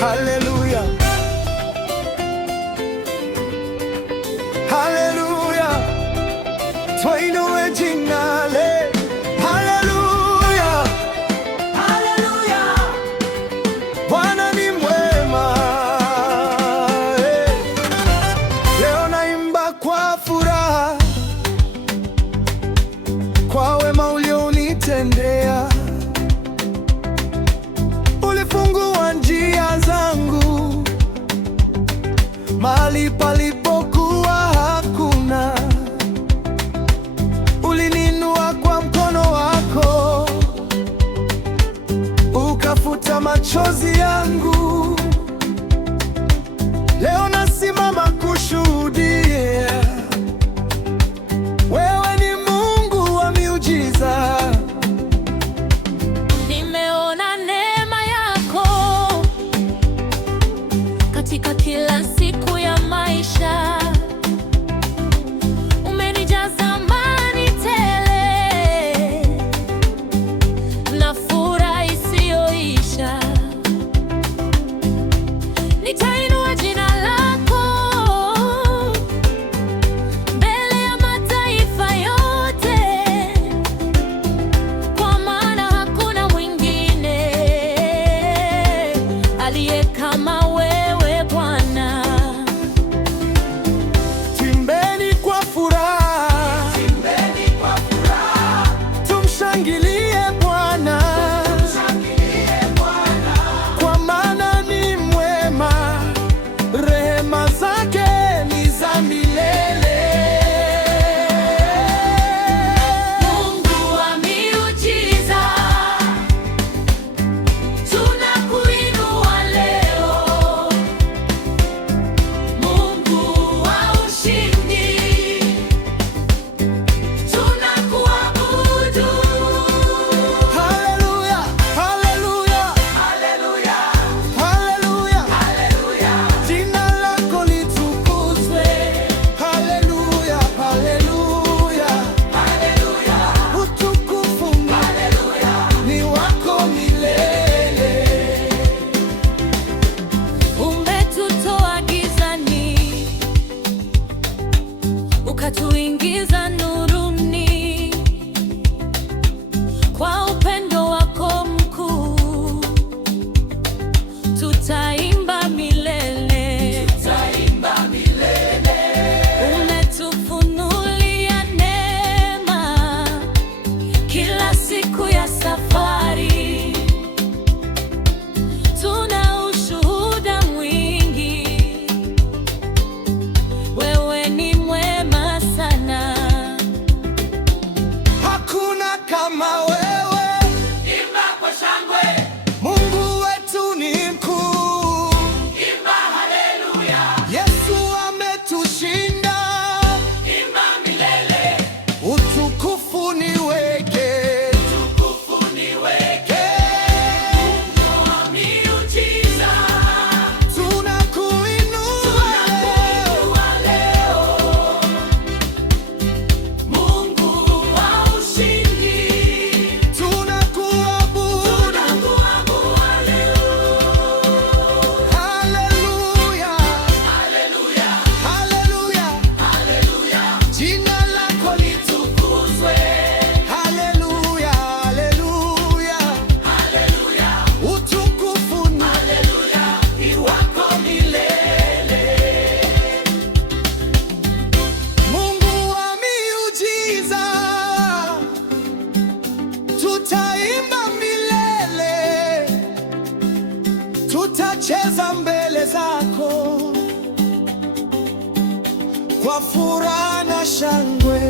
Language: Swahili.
haleluya, haleluya, twainue jina lake, haleluya, haleluya, Bwana ni mwema. Leo naimba kwa furaha kwa wema ulionitendea. Ulifungua njia zangu mahali palipokuwa hakuna. Ulininua kwa mkono wako, ukafuta machozi yangu. Leo nasimama kushuhudia, wewe ni Mungu wa miujiza. Nimeona neema yako katika kila siku ya maisha. Umenijaza amani tele na furaha isiyoisha. Nitainua jina lako mbele ya mataifa yote, kwa maana hakuna mwingine aliye kama wewe Bwana. Tuimbeni kwa furaha, tumshangilie Bwana, kwa maana ni mwema, rehema zake ni za milele. Mungu wa miujiza, tunakuinua leo. Mungu wa ushindi, tunakuabudu. Haleluya, haleluya, haleluya, jina lako litukuzwe. Haleluya, haleluya, utukufu ni wako milele. Umetutoa gizani, ukatuingiza nuruni. Kwa upendo wako mkuu tutaimba milele. Umetufunulia neema kila siku ya safari. Tuna ushuhuda mwingi, wewe ni mwema sana. Hakuna kama wewe, Imba kwa shangwe, Mungu wetu ni mkuu. imba haleluya, Yesu ametushinda, imba milele, utukufu ni wake. tukufu ni wake. Mungu wa miujiza, Tunakuinua leo, tunakuinua leo. Mungu wa ushindi, tunakuabudu. tunakuabudu leo. Haleluya, Haleluya, haleluya, haleluya, jina lako litukuzwe. haleluya, haleluya, Haleluya, utukufu ni haleluya, ni wako milele. Mungu wa miujiza. Tutaimba milele, tutacheza mbele zako kwa furaha na shangwe.